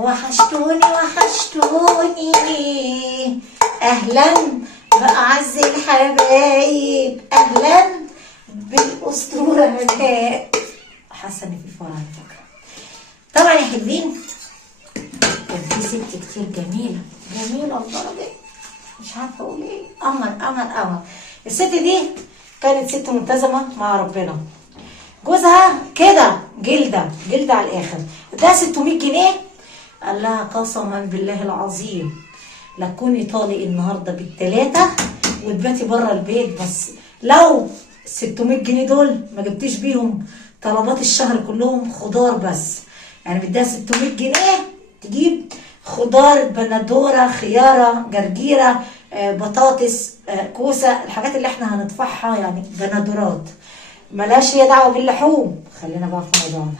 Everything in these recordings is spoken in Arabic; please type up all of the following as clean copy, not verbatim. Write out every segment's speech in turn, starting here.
وحشتوني وحشتوني، اهلا بأعز الحبايب، اهلا بالاسطوره هناء. حاسه ان في فرح على فكره. طبعا يا حلوين كان في ست كتير جميله جميله لدرجه مش عارفه اقول ايه، قمر قمر قمر. الست دي كانت ست ملتزمه مع ربنا، جوزها كده جلده جلده على الاخر، ده 600 جنيه. قال لها قسما بالله العظيم لكوني طالق النهارده بالثلاثه وتباتي بره البيت، بس لو 600 جنيه دول ما جبتيش بيهم طلبات الشهر كلهم خضار بس. يعني بدها 600 جنيه تجيب خضار، بندوره، خياره، جرجيره، بطاطس، كوسه، الحاجات اللي احنا هندفعها يعني بندورات، ملاش هي دعوه باللحوم. خلينا بقى في موضوعنا.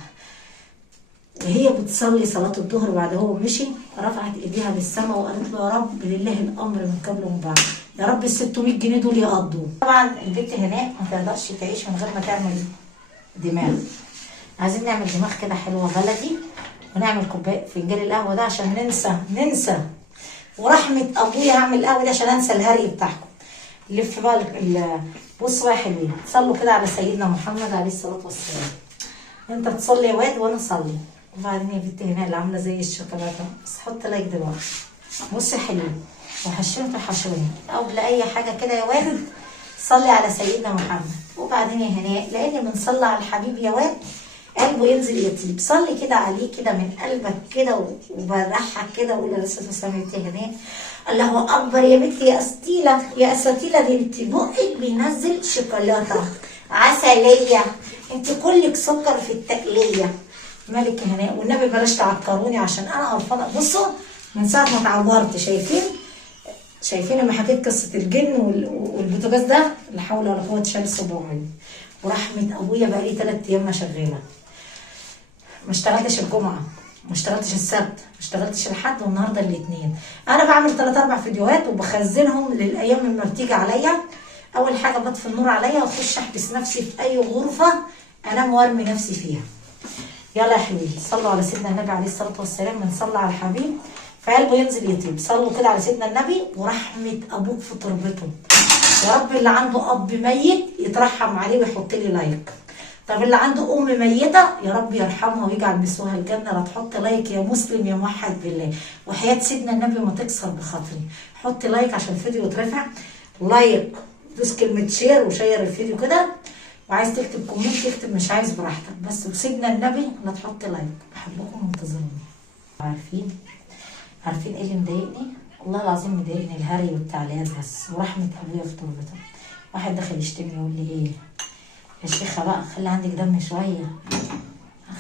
هي بتصلي صلاه الظهر بعد هو مشي، رفعت ايديها للسماء وقالت له يا رب لله الامر من قبل ومن بعد، يا رب ال 600 جنيه دول يقضوا. طبعا البنت هناك ما تقدرش تعيش من غير ما تعمل دماغ. عايزين نعمل دماغ كده حلوه بلدي، ونعمل كوبايه فنجان القهوه ده عشان ننسى ورحمه ابويا هعمل القهوه دي عشان انسى الهري بتاعكم. لف بقى بصوا بقى يا حلوين، صلوا كده على سيدنا محمد عليه الصلاه والسلام. انت بتصلي يا واد وانا اصلي، وبعدين يا بنت هنا اللي عامله زي الشوكولاته، بس حط لايك دلوقتي. بص يا حلوين وحشوني وحشوني، قبل اي حاجه كده يا واد صلي على سيدنا محمد، وبعدين يا هناء لان بنصلي على الحبيب يا واد قلبه ينزل يطيب، صلي كده عليه كده من قلبك كده وبرحك كده وقول يا رسول الله يا هناء الله اكبر يا بنتي يا استيله يا اساتيله، دي انت بقك بينزل شوكولاته عسليه، انت كلك سكر في التقليه. مالك يا هناء والنبي بلاش تعكروني عشان انا قرفانه. بصوا من ساعه ما اتعورت شايفين لما حكيت قصه الجن والبوتاجاز ده، لا حول ولا قوه الا بالله. ورحمه ابويا بقى لي 3 ايام ما شغاله، ما اشتغلتش الجمعه، ما اشتغلتش السبت، ما اشتغلتش الحد، والنهارده الاثنين. انا بعمل 3-4 فيديوهات وبخزنهم للايام لما بتيجي عليا. اول حاجه بطفي النور عليا واخش احبس نفسي في اي غرفه انام وارمي نفسي فيها. يلا يا حبيبي صلوا على سيدنا النبي عليه الصلاه والسلام، بنصلي على الحبيب فقلبه ينزل يطيب. صلوا كده على سيدنا النبي ورحمه ابوك في تربته. يا رب اللي عنده اب ميت يترحم عليه ويحط لي لايك. طب اللي عنده ام ميته يا رب يرحمها ويجعل مثواها الجنه. لا تحط لايك يا مسلم يا موحد بالله، وحياه سيدنا النبي ما تكسر بخاطري. حط لايك عشان الفيديو يترفع، لايك، دوس كلمه شير وشير الفيديو كده، وعايز تكتب كومنت تكتب، مش عايز براحتك، بس وسيدنا النبي لا تحط لايك. بحبكم وانتظروني. عارفين ايه اللي مضايقني؟ والله العظيم مضايقني الهري والتعليقات بس، ورحمه ابويا في تربته. واحد داخل يشتمني يقول لي ايه يا شيخه بقى خلي عندك دم شويه.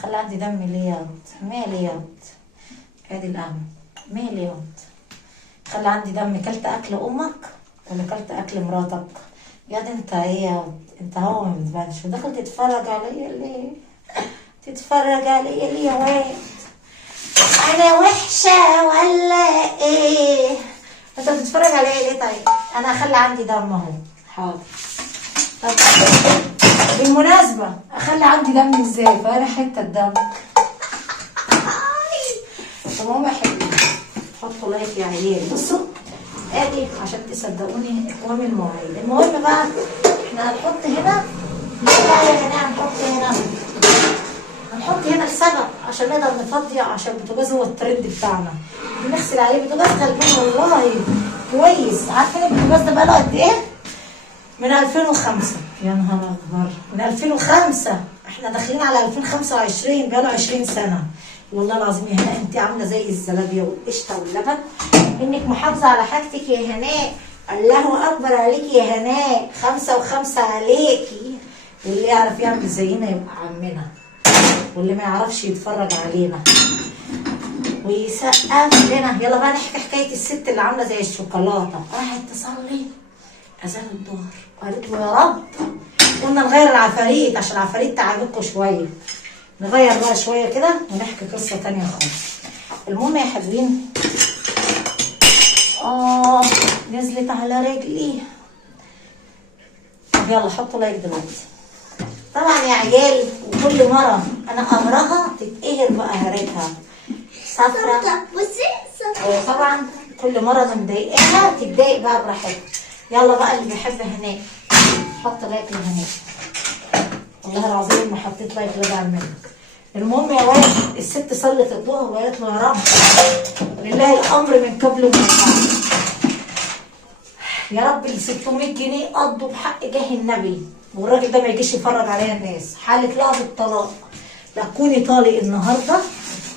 خلي عندي دم ليه يا واد؟ مالي يا واد؟ ادي القهوه. مالي يا واد؟ خلي عندي دم. كلت اكل امك ولا كلت اكل مراتك؟ يا دي انت ايه يا واد؟ انت هو ما بتبانش وداخل تتفرج عليا ليه؟ تتفرج عليا ليه يا واد؟ انا وحشه ولا ايه؟ انت بتتفرج عليا ليه؟ طيب انا هخلي عندي دم اهو. حاضر. طب بالمناسبه اخلي عندي دم ازاي؟ فانا حته دم. المهم يا حبيبي حطوا لايك يا عيال. بصوا ادي عشان تصدقوني اقوام المواعيد. المهم بقى احنا هنحط هنا هنحط هنا السبق عشان نقدر نفضي، عشان البوتاجاز هو الترند بتاعنا. بنغسل عليه بوتاجاز غلبان والله كويس. عارفين البوتاجاز ده بقاله قد ايه؟ من 2005. يا نهار اكبر، من 2005 احنا داخلين على 2025، بقاله 20 سنه. والله العظيم يا هناء انت عامله زي الزلابيه والقشطه واللبن، انك محافظه على حاجتك يا هناء. الله اكبر عليكي يا هناء، 5 و5 عليكي. واللي يعرف يعمل زينا يبقى عمنا، واللي ما يعرفش يتفرج علينا ويسقف لنا. يلا بقى نحكي حكايه الست اللي عامله زي الشوكولاته. راحت تصلي اذان الظهر وقالت له يا رب قلنا نغير العفاريت عشان العفاريت تعبكوا شويه، نغير بقى شويه كده ونحكي قصه تانيه خالص. المهم يا حلوين نزلت على رجلي. يلا حطوا لايك دلوقتي. طبعا يا عيال وكل مره انا امرها تتقهر بقى هرتها. صفرة. طبعا كل مرة انا مضايقاها تتضايق بقى براحتها. يلا بقى اللي بيحب هناء حط لايك لهناء. والله العظيم ما حطيت لايك وزعل منك. المهم يا ولد الست صلت الظهر وقالت له يا رب لله الامر من قبل ومن بعد. يا رب ال 600 جنيه قضوا بحق جاه النبي، والراجل ده ما يجيش يفرج عليها الناس. حالت لها بالطلاق. لا تكوني طالق النهارده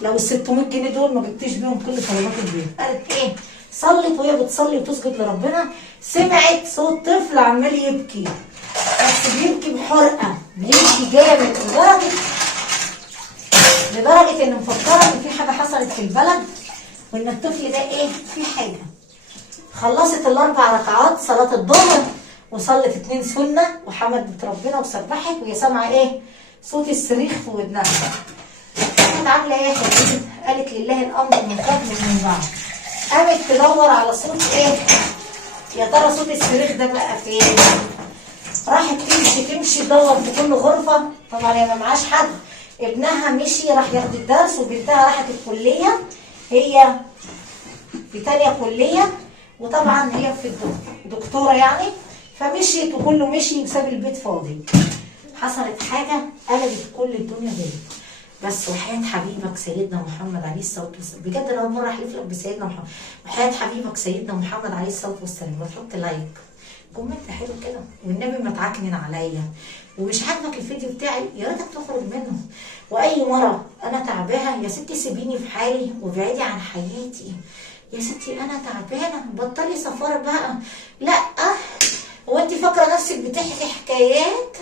لو ال 600 جنيه دول ما جبتيش بيهم كل طلبات البيت. قالت ايه؟ صلت وهي بتصلي وتسجد لربنا، سمعت صوت طفل عمال يبكي، بس بيبكي بحرقه، بيبكي جامد لدرجه ان مفكره ان في حاجه حصلت في البلد وان الطفل ده ايه؟ في حاجه. خلصت ال4 ركعات صلاه الظهر وصلت 2 سنه وحمدت ربنا وسبحت وهي سامعه ايه؟ صوت الصريخ في ودنها. كانت عامله ايه يا حبيبتي؟ قالت لله الامر من قبل ومن بعد. قامت تدور على صوت ايه؟ يا ترى صوت الصريخ ده بقى فين؟ راحت تمشي تدور في كل غرفه. طبعا هي ما معاش حد. ابنها مشي راح ياخد الدرس وبنتها راحت الكليه، هي في تانية كليه وطبعا هي في دكتوره يعني، فمشيت وكله مشي وساب البيت فاضي. حصلت حاجه قلبت كل الدنيا دي. بس وحياة حبيبك سيدنا محمد عليه الصلاة والسلام، بجد انا اول مرة احلف لك بسيدنا محمد، وحياة حبيبك سيدنا محمد عليه الصلاة والسلام، وتحط لايك كومنت حلو كده والنبي ما تعكنن عليا، ومش عاجبك الفيديو بتاعي يا ريتك تخرج منه. واي مرة انا تعبانة يا ستي سيبيني في حالي وابعدي عن حياتي. يا ستي انا تعبانة بطلي سفارة بقى. لا هو انت فاكره نفسك بتحكي حكايات؟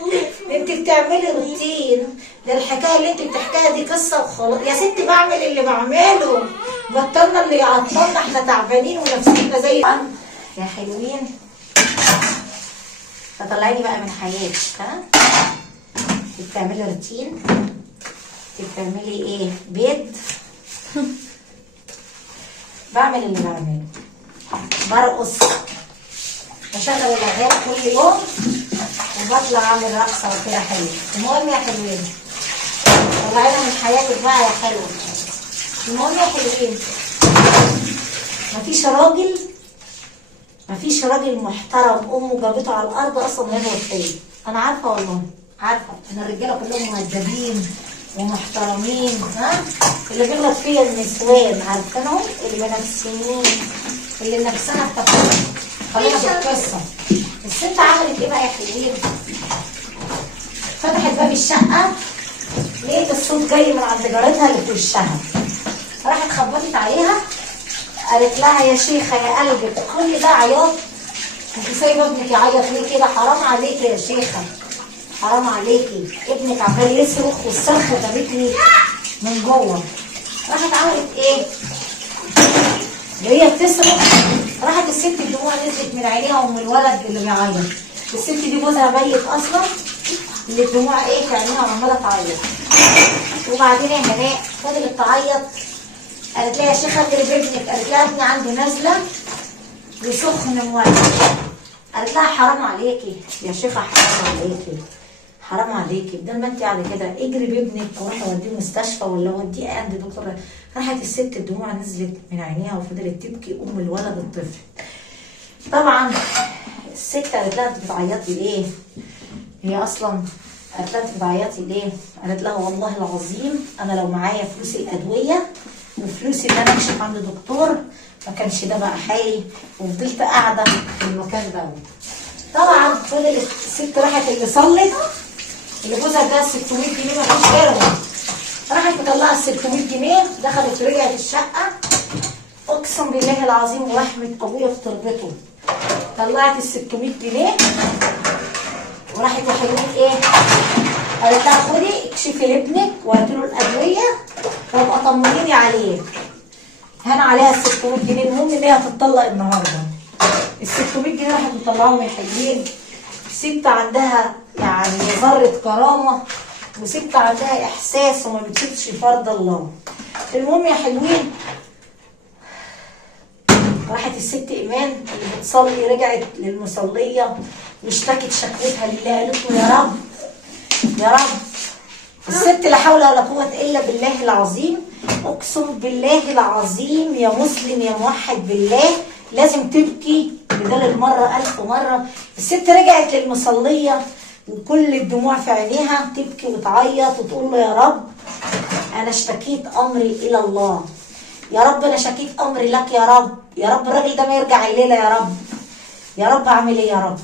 انت بتعملي روتين. ده الحكايه اللي انت بتحكيها دي قصه وخلاص. يا ستي بعمل اللي بعمله، بطلنا اللي يعطلنا، احنا تعبانين ونفسيتنا زي يا حلوين. فطلعيني بقى من حياتك. ها انت بتعملي روتين، انت بتعملي ايه؟ بيض. بعمل اللي بعمله، برقص، بشغل الاغاني كل يوم وبطلع اعمل رقصه وكده حلوه. المهم يا حلوين طلعينا من حياتك بقى يا حلوه. المهم يا حلوين مفيش راجل محترم امه جابته على الارض اصلا غير وفيه. انا عارفه والله عارفه ان الرجاله كلهم مؤدبين ومحترمين. ها اللي بيغلط فيا النسوان عارفينهم، اللي منافسين، اللي نفسنا افتكرت. خلينا في القصه. الست عملت ايه بقى يا حلوين؟ فتحت باب الشقه لقيت الصوت جاي من عند جارتها اللي في وشها. راحت خبطت عليها قالت لها يا شيخه يا قلبي كل ده عياط؟ انت سايبه ابنك يعيط ليه كده؟ حرام عليكي يا شيخه، حرام عليكي، ابنك عمال يصرخ والصرخه جابتني من جوه. راحت عملت ايه؟ وهي بتصرخ راحت الست الدموع نزلت من عينيها ومن الولد اللي بيعيط. الست دي جوزها ميت اصلا، اللي الدموع ايه في عينيها وعماله تعيط. وبعدين يا هناء فضلت تعيط. قالت لها يا شيخه اضرب ابنك. قالت لها ابني عنده نزله وسخن مولع. قالت لها حرام عليكي يا شيخه، حرام عليكي، حرام عليكي، بدل ما انت قاعده كده اجري بابنك وروحي وديه مستشفى ولا وديه عند دكتور. راحت الست الدموع نزلت من عينيها وفضلت تبكي ام الولد الطفل. طبعا الست قالت لها انت بتعيطي ليه؟ هي اصلا قالت لها انت بتعيطي ليه؟ قالت لها والله العظيم انا لو معايا فلوس الادويه وفلوسي ان انا اكشف عند دكتور ما كانش ده بقى حالي، وفضلت قاعده في المكان ده. طبعا فضلت الست راحت اللي صلت اللي جوزها ده 600 جنيه مفيش غيرهم، راحت مطلعه ال 600 جنيه دخلت رجعت الشقه. اقسم بالله العظيم ورحمه ابويا في تربته طلعت ال 600 جنيه وراحت يا حلوين ايه؟ قالت لها خدي اكشفي لابنك وهاتي له الادويه وابقى طمنيني عليه. هان عليها ال 600 جنيه. المهم ان هي هتطلق النهارده. ال 600 جنيه راحت مطلعاهم يا حلوين. ست عندها يعني ذره كرامه، وست عندها احساس وما بتسيبش فرض الله. المهم يا حلوين راحت الست ايمان اللي بتصلي رجعت للمصليه واشتكت شكوتها لله. قالت له يا رب يا رب الست لا حول ولا قوة إلا بالله العظيم. أقسم بالله العظيم يا مسلم يا موحد بالله لازم تبكي بدل المرة 1000 مرة. الست رجعت للمصلية وكل الدموع في عينيها تبكي وتعيط وتقول له يا رب أنا اشتكيت أمري إلى الله، يا رب أنا شكيت أمري لك يا رب، يا رب الراجل ده ما يرجع الليلة يا رب، يا رب أعمل إيه يا رب؟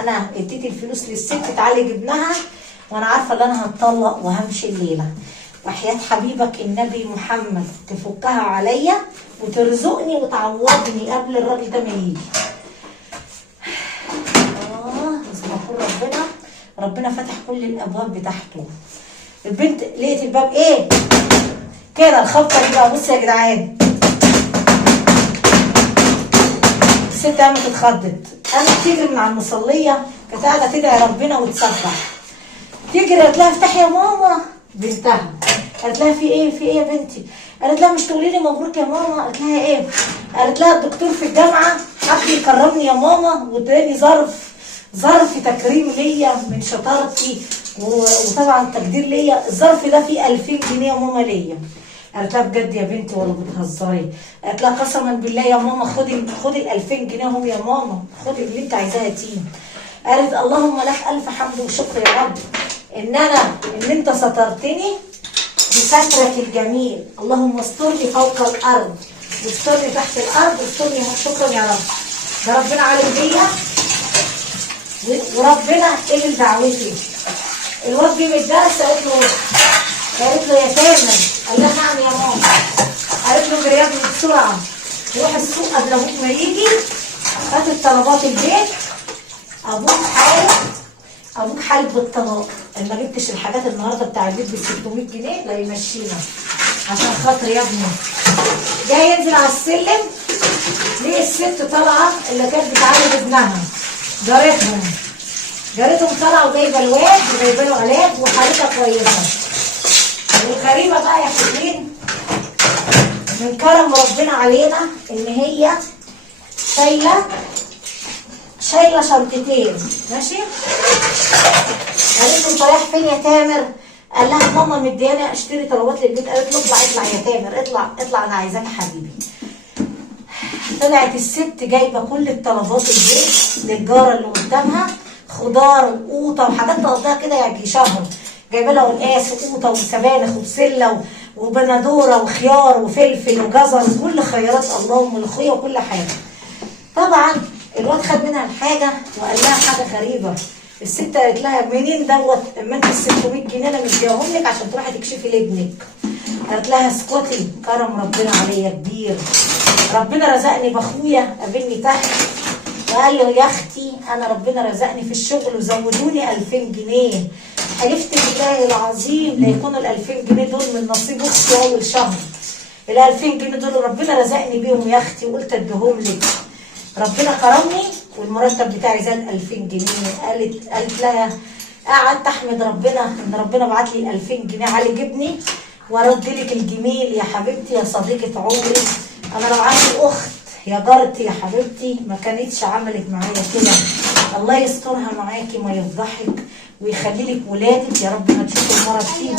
أنا اديت الفلوس للست تعالج ابنها وأنا عارفة إن أنا هتطلق وهمشي الليلة، وحياة حبيبك النبي محمد تفكها عليا وترزقني وتعوضني قبل الراجل ده ما يجي. اذكر ربنا فتح كل الابواب بتاعته. البنت لقيت الباب ايه كده الخبطه دي بقى. بصوا يا جدعان الست قامت اتخضت، قامت تجري من على المصليه، كانت قاعده تدعي ربنا وتسبح. تجري قالت لها افتحي يا ماما بنتها. قالت لها في ايه في ايه يا بنتي؟ قالت لها مش تقولي لي مبروك يا ماما؟ قالت لها ايه؟ قالت لها الدكتور في الجامعه حب يكرمني يا ماما واداني ظرف تكريم ليا من شطارتي وطبعا تقدير ليا. الظرف ده فيه 2000 جنيه يا ماما ليا. قالت لها بجد يا بنتي ولا بتهزري؟ قالت لها قسما بالله يا ماما خدي ال 2000 جنيه هم يا ماما، خدي اللي انت عايزاه يا تيم. قالت اللهم لك الف حمد وشكر يا رب ان انت سترتني بسترك الجميل، اللهم استرني فوق الارض واسترني تحت الارض واسترني. شكرا يا رب، ده ربنا عالم بيا وربنا قبل دعوتي. الواد جه من الدرس قالت له يا تامر، قال لها نعم يا ماما. قالت له اجري يا ابني بسرعه روح السوق قبل ابوك ما يجي، هات الطلبات البيت، ابوك حالب بالطلاق، ان ما جبتش الحاجات النهارده بتاع البيت ب 600 جنيه لا يمشينا عشان خاطر يا ابني. جاي ينزل على السلم ليه الست طالعه اللي كانت بتعالج ابنها جارتهم طالعه وجايبه الواد وجايبه له علاج وحالتها كويسه. والغريبه بقى يا حلوين من كرم ربنا علينا ان هي شايله شنطتين ماشي. قالت له انت رايح فين يا تامر؟ قال لها ماما مدياني اشتري طلبات للبيت. قالت له اطلع يا تامر اطلع انا عايزاك حبيبي. طلعت الست جايبه كل الطلبات البيت للجاره اللي قدامها، خضار وقوطه وحاجات تقضيها كده يجي شهر، جايبه لها قلقاس وقوطه وسبانخ وبسله وبندوره وخيار وفلفل وجزر وكل خيارات الله وملوخيه وكل حاجه. طبعا الواد خد منها الحاجه وقال لها حاجه غريبه. الست قالت لها منين دوت؟ اما انت ال 600 جنيه انا مديهم لك عشان تروحي تكشفي لابنك. قالت لها اسكتي، كرم ربنا عليا كبير، ربنا رزقني باخويا قابلني تحت وقال له يا اختي انا ربنا رزقني في الشغل وزودوني 2000 جنيه. حلفت بالله العظيم لا يكونوا ال 2000 جنيه دول من نصيب اختي اول شهر. ال 2000 جنيه دول ربنا رزقني بيهم يا اختي وقلت اديهم لك. ربنا كرمني والمرتب بتاعي زاد 2000 جنيه. قالت لها قعدت احمد ربنا ان ربنا بعت لي 2000 جنيه عالج ابني وارد لك الجميل يا حبيبتي يا صديقه عمري. انا لو عندي اخت يا جارتي يا حبيبتي ما كانتش عملت معايا كده. الله يسترها معاكي ما يفضحك ويخلي لك ولادك يا رب ما تشوفي المرض فيهم.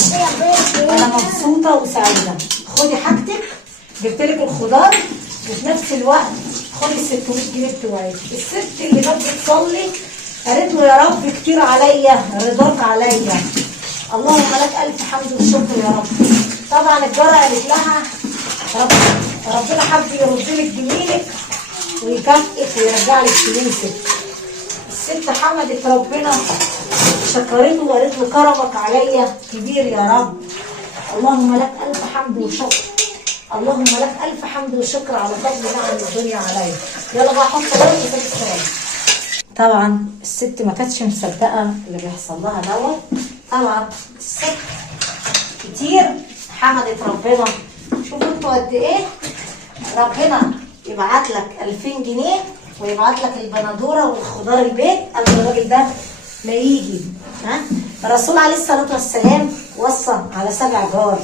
انا مبسوطه وسعيده. خدي حاجتك، جبت لك الخضار وفي نفس الوقت خدي ال 600 جنيه بتوعك. الست اللي كانت بتصلي قالت له يا رب كتير عليا رضاك عليا، اللهم لك الف حمد والشكر يا رب. طبعا الجاره قالت لها ربنا حب يرد لك جميلك ويكافئك ويرجع لك فلوسك. الست حمدت ربنا شكرته وقالت له كرمك عليا كبير يا رب، اللهم لك الف حمد وشكر، اللهم لك الف حمد وشكر على فضل نعم الدنيا عليا. يلا بقى حط بالك وسيب السؤال. طبعا الست ما كانتش مصدقه اللي بيحصل لها دوت. طبعا الست كتير حمدت ربنا. شوفوا انتوا قد ايه ربنا يبعت لك 2000 جنيه ويبعت لك البندوره والخضار البيت قبل الراجل ده ما يجي. ها الرسول عليه الصلاه والسلام وصى على 7 جار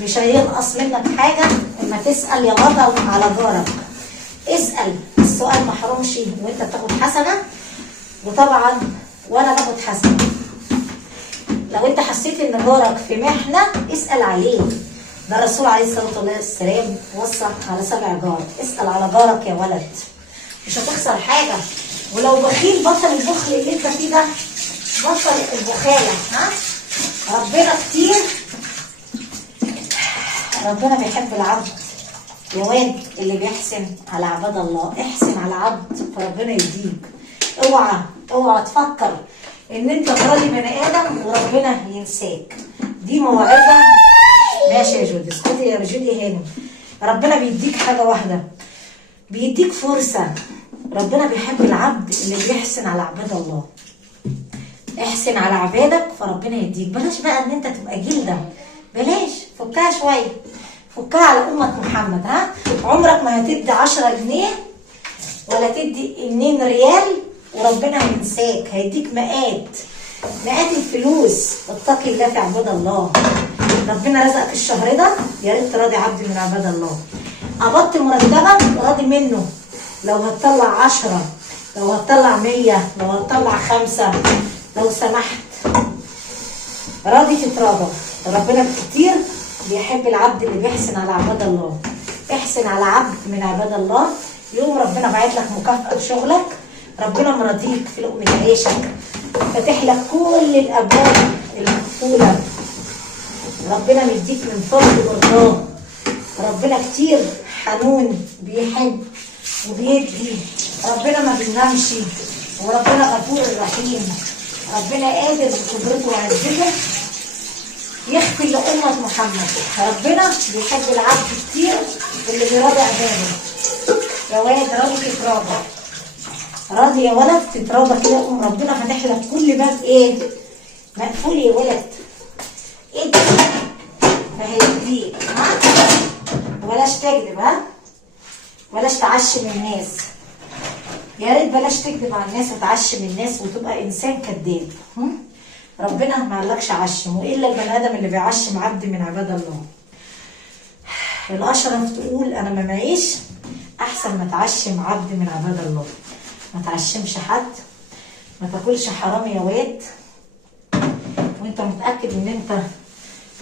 مش هينقص منك حاجه اما تسال يا بطل على جارك. اسال، السؤال ما حرمش وانت بتاخد حسنه، وطبعا وانا باخد حسنه. لو انت حسيت ان جارك في محنه اسال عليه. ده الرسول عليه الصلاه والسلام وصى على 7 جار. اسال على جارك يا ولد، مش هتخسر حاجه. ولو بخيل بطل البخل اللي انت فيه ده، بطل البخاله. ها، ربنا كتير، ربنا بيحب العبد يا واد اللي بيحسن على عباد الله. احسن على عبد فربنا يديك. اوعى تفكر ان انت تراضي بني ادم وربنا ينساك. دي موعظه. ماشي يا جودي، اسكتي يا جودي. هانم، ربنا بيديك حاجه واحده، بيديك فرصه. ربنا بيحب العبد اللي بيحسن على عباد الله. احسن على عبادك فربنا يديك. بلاش بقى ان انت تبقى جلده، بلاش. فكها شويه، فكها على امه محمد. ها، عمرك ما هتدي 10 جنيه ولا تدي 2 ريال وربنا هينساك. هيديك مئات الفلوس. اتقي الله في عباد الله. ربنا رزقك الشهر ده، يا ريت تراضي عبد من عباد الله. قبضت مرتبك راضي منه. لو هتطلع 10، لو هتطلع 100، لو هتطلع 5، لو سمحت راضي تتراضى. ربنا كتير بيحب العبد اللي بيحسن على عباد الله. احسن على عبد من عباد الله، يوم ربنا باعت لك مكافأة في شغلك، ربنا مرضيك في لقمة عيشك، فاتح لك كل الابواب المقفولة. ربنا مديك من فضله ورضاه. ربنا كتير حنون، بيحب وبيدي. ربنا ما بينامش، وربنا غفور رحيم. ربنا قادر بقدرته وعزته يغفر لأمة محمد. ربنا بيحب العبد كتير اللي بيراضي عباده. يا ولد راضي تتراضى، راضي يا ولد تتراضى كده. ربنا فاتح لك كل باب ايه مقفول يا ولد. ادي فهيديك. ها، بلاش تكذب. ها، بلاش تعشم الناس. يا ريت بلاش تكذب على الناس وتعشم الناس وتبقى انسان كذاب. ربنا ما قالكش عشم، والا البني ادم اللي بيعشم عبد من عباد الله. الاشرف تقول انا ما معيش احسن ما تعشم عبد من عباد الله. ما تعشمش حد، ما تاكلش حرام يا واد، وانت متاكد ان انت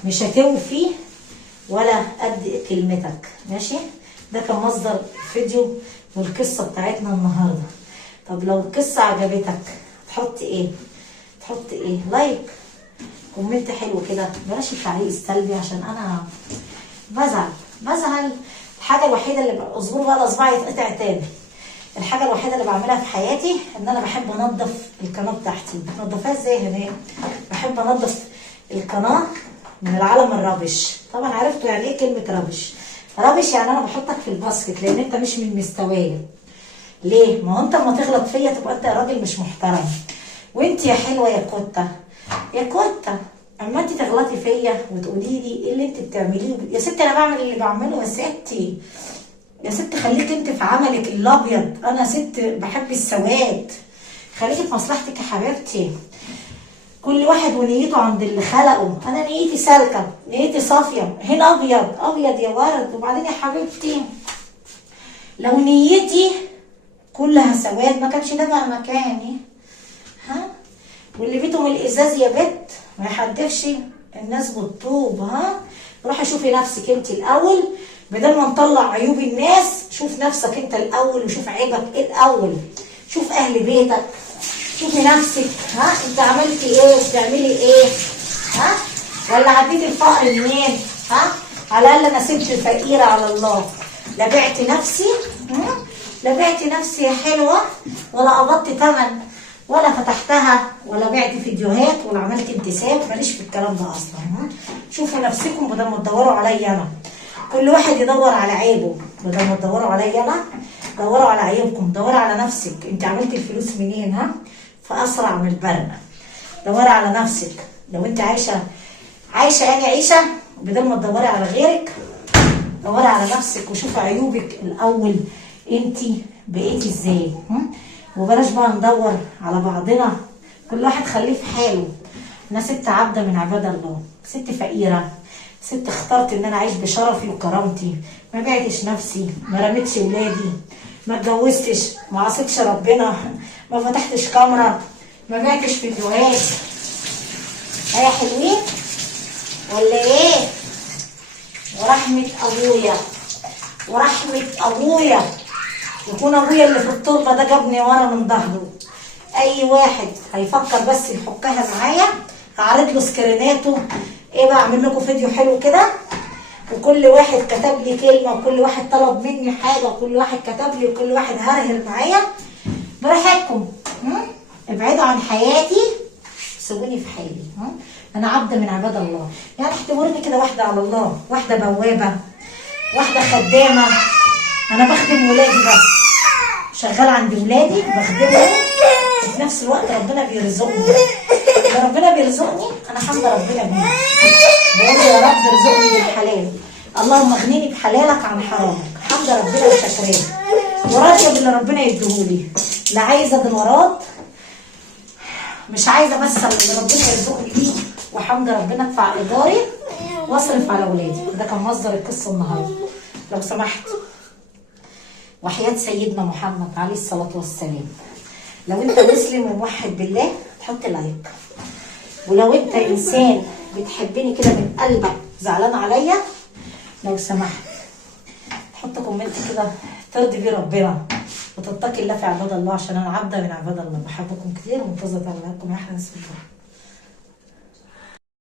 مش هتوفي ولا قد كلمتك. ماشي، ده كان مصدر فيديو والقصه بتاعتنا النهارده. طب لو القصه عجبتك تحط ايه؟ تحط ايه؟ لايك، كومنت حلو كده. بلاش التعليق السلبي عشان انا بزعل. الحاجه الوحيده اللي اصبر بقى اصبعي يتقطع تاني. الحاجه الوحيده اللي بعملها في حياتي ان انا بحب انضف القناه بتاعتي. بنضفها ازاي هنا؟ بحب انضف القناه من العالم الرابش. طبعا عرفتوا يعني ايه كلمه رابش؟ يعني انا بحطك في الباسكت لان انت مش من مستوايا. ليه؟ ما هو انت اما تغلط فيا تبقى انت يا راجل مش محترم. وانت يا حلوه يا كوته اما انت تغلطي فيا وتقولي لي ايه اللي انت بتعمليه. يا ستي انا بعمل اللي بعمله يا ستي خليك انت في عملك الابيض. انا ست بحب السواد. خليكي في مصلحتك يا حبيبتي. كل واحد ونيته عند اللي خلقه. انا نيتي سالكه، نيتي صافيه. هنا ابيض يا ورد. وبعدين يا حبيبتي لو نيتي كلها سواد ما كانش ده بقى مكاني. ها، واللي بيتهم الازاز يا بت ما يحدفش الناس بالطوب. ها، روحي شوفي نفسك انت الاول بدل ما نطلع عيوب الناس. شوف نفسك انت الاول وشوف عيبك ايه الاول. شوف اهل بيتك، شوفي نفسك. ها، انت عملتي ايه وبتعملي ايه؟ ها، ولا عديتي الفقر منين؟ ها، على الاقل انا سبت الفقيره على الله. لا بعت نفسي، لا بعت نفسي يا حلوه، ولا قبضت ثمن، ولا فتحتها، ولا بعت فيديوهات، ولا عملت انتساب. ماليش في الكلام ده اصلا. شوفوا نفسكم بدل ما تدوروا عليا انا. كل واحد يدور على عيبه بدل ما تدوروا عليا انا. دوروا على عيوبكم، دوروا على نفسك. انت عملتي الفلوس منين؟ ها، فاسرع من البرق. دوري على نفسك. لو انت عايشه يعني عيشه بدل ما تدوري على غيرك، دوري على نفسك وشوفي عيوبك الاول. انت بقيتي ازاي؟ وبلاش بقى ندور على بعضنا. كل واحد خليه في حاله. انا ست عبده من عباد الله، ست فقيره، ست اخترت ان انا اعيش بشرفي وكرامتي. ما بعتش نفسي، ما رميتش ولادي، ما اتجوزتش، ما عصيتش ربنا، ما فتحتش كاميرا، ما بعتش فيديوهات. يا حلوين ولا ايه؟ ورحمة ابويا ورحمة ابويا يكون ابويا اللي في التربة ده جابني ورا من ظهره. اي واحد هيفكر بس يحكها معايا هعرض له سكريناته. ايه بقى، اعمل لكم فيديو حلو كده، وكل واحد كتب لي كلمه، وكل واحد طلب مني حاجه، وكل واحد كتب لي، وكل واحد هرهر معايا براحتكم. ابعدوا عن حياتي، سيبوني في حالي. انا عبد من عباد الله، يعني اعتبرني كده واحده على الله، واحده بوابه، واحده خدامه. انا بخدم ولادي بس، شغاله عند ولادي بخدمهم، وفي نفس الوقت ربنا بيرزقني. لما ربنا بيرزقني انا حمد ربنا بيه، بقول يا رب ارزقني بالحلال، اللهم اغنيني بحلالك عن حرامك. حمد ربنا وشكراه، وراضيه باللي ربنا يديهولي. لا عايزه دولارات، مش عايزه، بس اللي ربنا يرزقني بيه، وحمد ربنا ادفع ايجاري واصرف على ولادي. ده كان مصدر القصه النهارده. لو سمحت وحياة سيدنا محمد عليه الصلاة والسلام، لو انت مسلم وموحد بالله تحط لايك، ولو انت انسان بتحبني كده من قلبك زعلان عليا لو سمحت تحط كومنت كده ترضي بيه ربنا وتتقي الله في عباد الله، عشان انا عبده من عباد الله. بحبكم كتير ومنتظره تعليقاتكم يا احلى ناس في الدنيا.